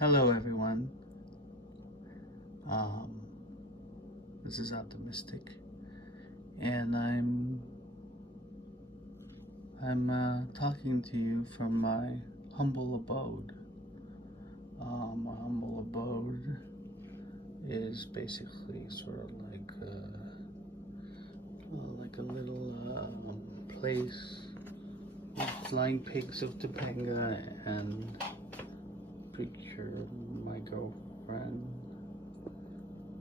Hello, everyone. Um, this is Optomystik, and I'm talking to you from my humble abode. My humble abode is basically sort of like a little place with flying pigs of Topanga and picture of my girlfriend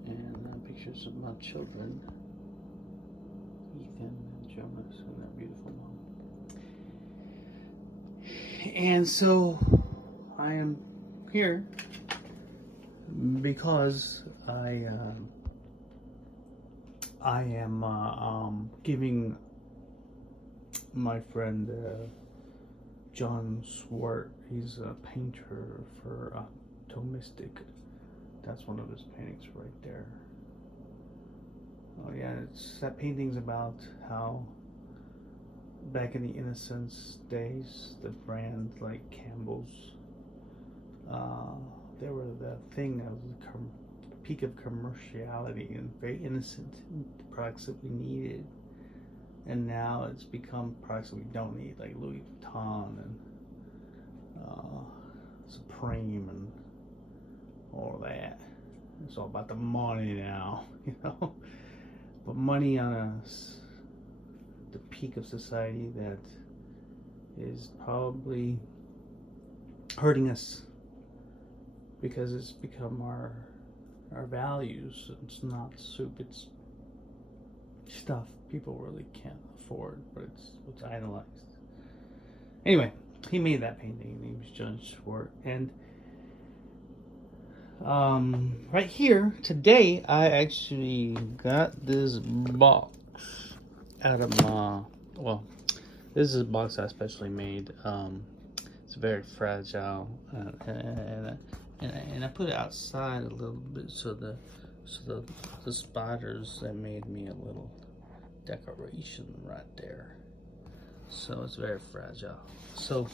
and pictures of my children, Ethan and Jonas, and their beautiful mom. And so I am here because I am giving my friend Jon Swart. He's a painter for Optomystik. That's one of his paintings right there. Oh yeah, that painting's about how back in the Innocence days, the brand like Campbell's, they were the thing of the peak of commerciality and very innocent products that we needed. And now it's become products that we don't need, like Louis Vuitton and Supreme and all that. It's all about the money now, you know. But money on the peak of society that is probably hurting us because it's become our values. It's not soup, it's stuff people really can't afford, but it's idolized. Anyway, he made that painting. His name was Jon Swart, and right here today I actually got this box out of my, well, this is a box I specially made. It's very fragile, and I put it outside a little bit so the spiders, that made me a little decoration right there. So it's very fragile. So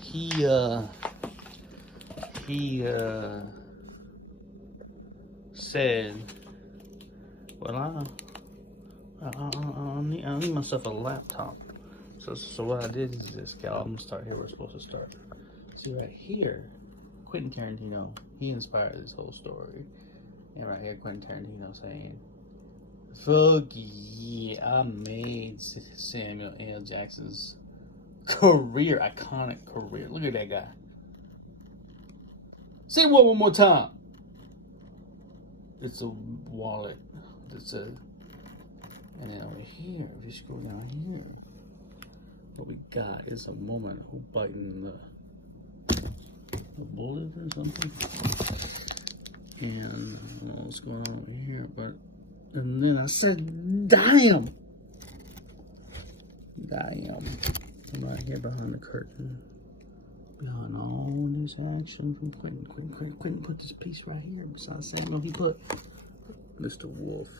he said, well, I need myself a laptop. So what I did is this. Okay, I'm gonna start here. We're supposed to start. See right here, Quentin Tarantino. He inspired this whole story. And right here, Quentin Tarantino saying, "Fuck yeah, I made Samuel L. Jackson's iconic career. Look at that guy. Say what one more time." It's a wallet. And then over here, if you scroll down here, what we got is a woman who biting the bullet or something. And I don't know what's going on over here, but and then I said, damn. I'm right here behind the curtain. Behind all this action from Quentin. Quentin put this piece right here beside Samuel. He put Mr. Wolf.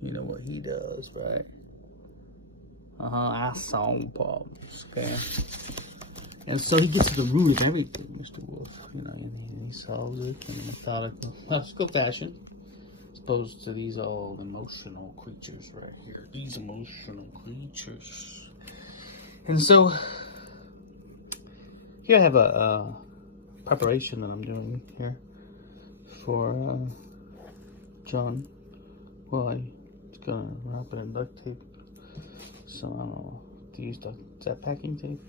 You know what he does, right? I solve problems, okay? And so he gets to the root of everything, Mr. Wolf, you know, and he solves it in a methodical fashion, as opposed to these all emotional creatures right here. These emotional creatures. And so here I have a preparation that I'm doing here for John. Well, I'm just gonna wrap it in duct tape. So I don't know to use that packing tape.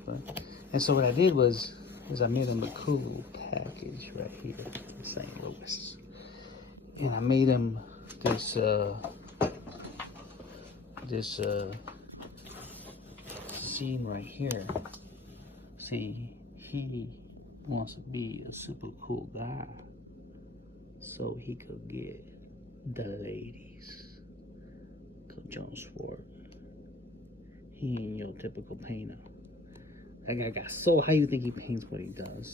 And so what I did was I made him a cool little package right here in St. Louis. And I made him this scene right here. See, he wants to be a super cool guy so he could get the ladies. Cause Jon Swart, he ain't your typical painter. That guy got so, how you think he paints what he does?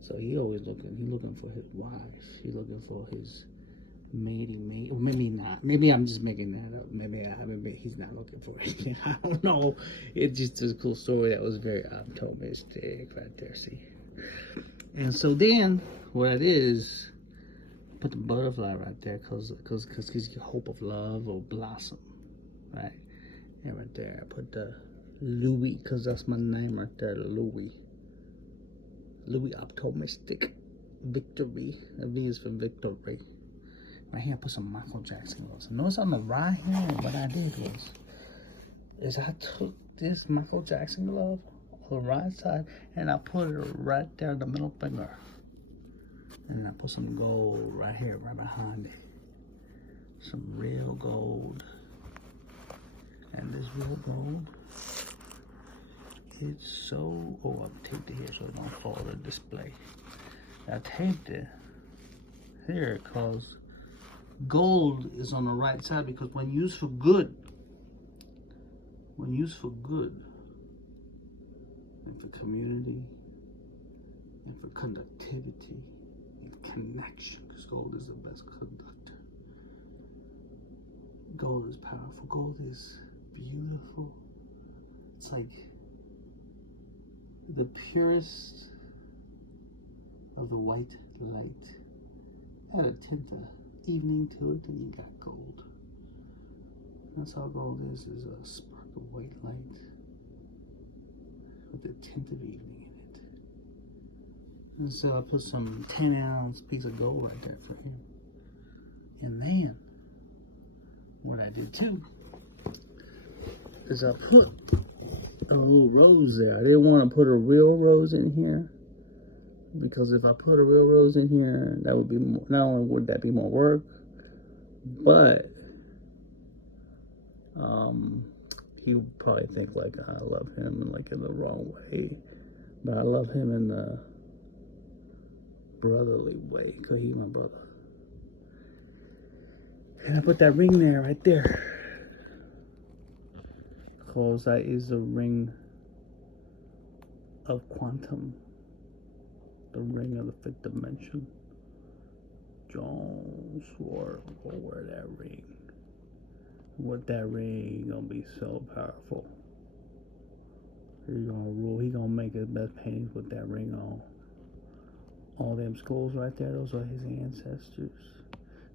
So he always looking for his wives. He's looking for his Maybe, or maybe not. Maybe I'm just making that up. Maybe he's not looking for it. I don't know. It's just a cool story that was very optimistic right there. See, and so then what it is, put the butterfly right there, cause your hope of love will blossom, right? And right there, I put the Louis, cause that's my name right there, Louis Optomystik, victory. The V is for victory. Right here, I put some Michael Jackson gloves. Notice on the right hand, what I did is I took this Michael Jackson glove on the right side and I put it right there in the middle finger. And I put some gold right here, right behind it. Some real gold. And this real gold, it's so, oh, I've taped it here so it don't fall the display. I taped it here because gold is on the right side, because when used for good, and for community, and for conductivity, and connection, because gold is the best conductor. Gold is powerful. Gold is beautiful. It's like the purest of the white light. Add a tint of evening to it, and you got gold. That's all gold is a spark of white light with a tint of evening in it. And so I put some 10-ounce piece of gold right there for him. And then what I did too is I put a little rose there. I didn't want to put a real rose in here, because if I put a real rose in here, that would be more, not only would that be more work, but he would probably think like I love him like in the wrong way, but I love him in the brotherly way, because he's my brother. And I put that ring there, right there, because that is the ring of quantum, the ring of the fifth dimension. Jon Swart will wear that ring. With that ring, gonna be so powerful. He gonna rule. He gonna make his best paintings with that ring on. All them skulls right there, those are his ancestors.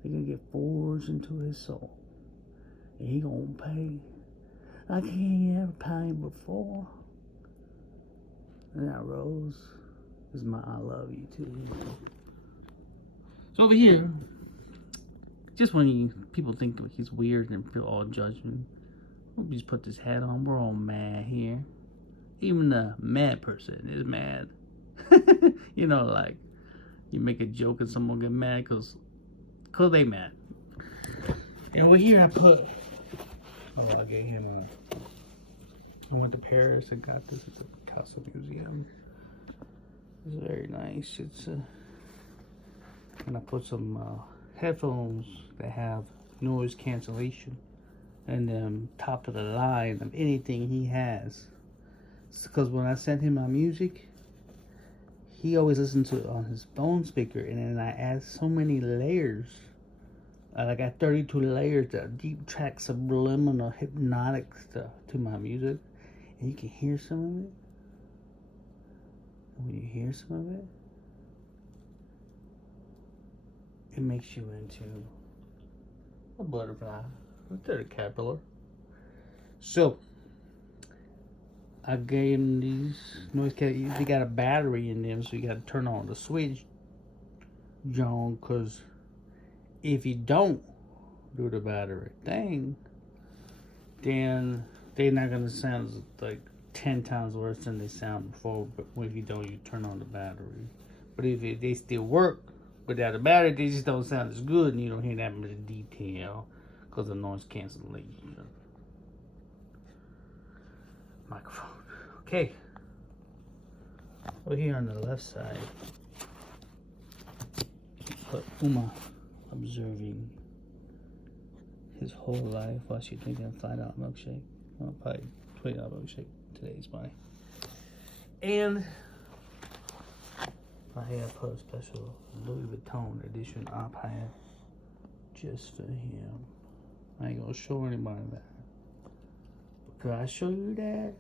They gonna get forged into his soul, and he gonna pay like he ain't ever paid before. And that rose is my I love you too. So over here, just when people think like he's weird and feel all judgment, we'll just put this hat on. We're all mad here. Even the mad person is mad. You know, like you make a joke and someone get mad because they mad. And over here I put, oh, I gave him I went to Paris and got this. It's a Picasso museum. It's very nice. It's and I put some headphones that have noise cancellation, and top of the line of anything he has. Because when I sent him my music, he always listens to it on his phone speaker, and then I add so many layers. I got 32 layers of deep track, subliminal, hypnotic stuff to my music, and you can hear some of it. When you hear some of it, it makes you into a butterfly, instead of a caterpillar. So I gave him these noise canceling. They got a battery in them, so you got to turn on the switch, John, because if you don't do the battery thing, then they're not going to sound like 10 times worse than they sound before. But if you don't, you turn on the battery. But if they still work without the battery, they just don't sound as good, and you don't hear that much detail because of noise cancellation. Microphone. Okay. Over here on the left side, put Uma observing his whole life while she's drinking a $5 milkshake. Well, probably $20 milkshake. Today's money. And right here I put a special Louis Vuitton edition op hat just for him. I ain't gonna show anybody that. But could I show you that?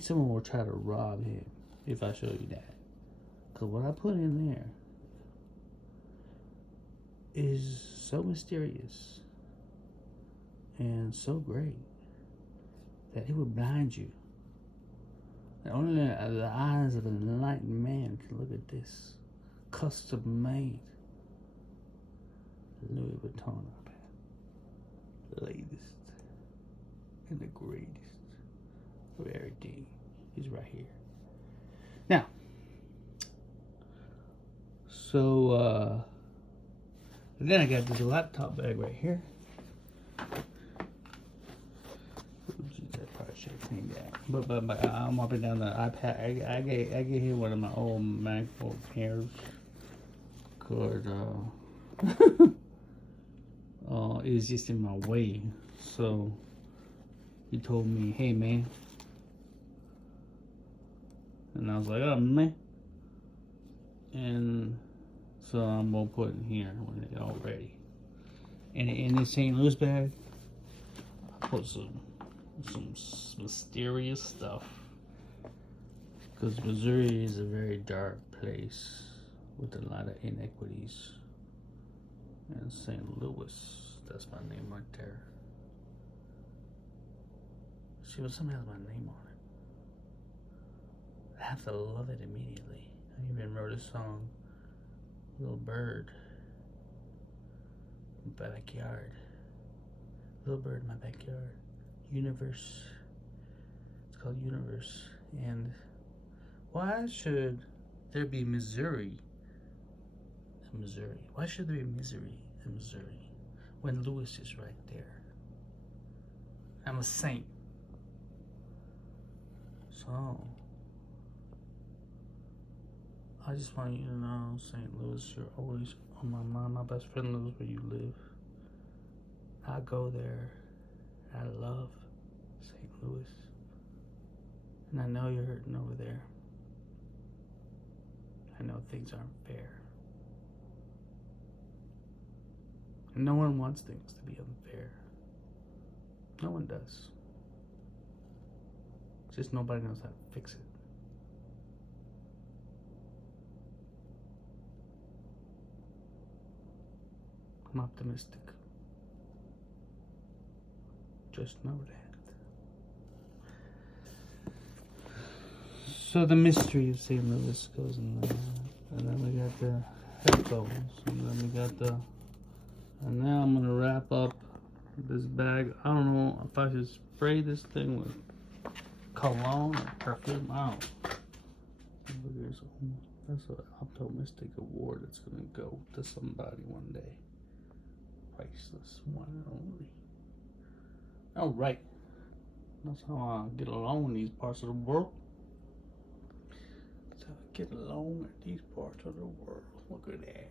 Someone would try to rob him if I show you that. Cause what I put in there is so mysterious and so great that it would blind you. And only the eyes of an enlightened man can look at this custom made Louis Vuitton. The latest and the greatest of everything is right here. Now, so then I got this laptop bag right here. That probably should have cleaned that. But I'm up and down the iPad. I get here one of my old MacBook Airs. Cause it was just in my way. So he told me, "Hey man," and I was like, "Oh man," and so I'm gonna put it here when it's all ready. And in this St. Louis bag, I put some mysterious stuff. Because Missouri is a very dark place with a lot of inequities. And St. Louis, that's my name right there. See, when something has my name on it, I have to love it immediately. I even wrote a song, Little Bird in my backyard. Little bird in my backyard. Universe. It's called Universe. And why should there be Missouri in Missouri? Why should there be misery in Missouri when Louis is right there? I'm a saint. So I just want you to know, St. Louis, you're always on my mind. My best friend knows where you live. I go there. I love St. Louis. And I know you're hurting over there. I know things aren't fair. And no one wants things to be unfair. No one does. It's just nobody knows how to fix it. I'm optimistic. Just know that. So the mystery of St. Louis goes in there. And then we got the headphones. And then we got the... And now I'm going to wrap up this bag. I don't know if I should spray this thing with cologne or perfume. I don't know. That's an Optomystik award that's going to go to somebody one day. Priceless, one and only. Alright. That's how I get along in these parts of the world. That's how I get along in these parts of the world. Look at that.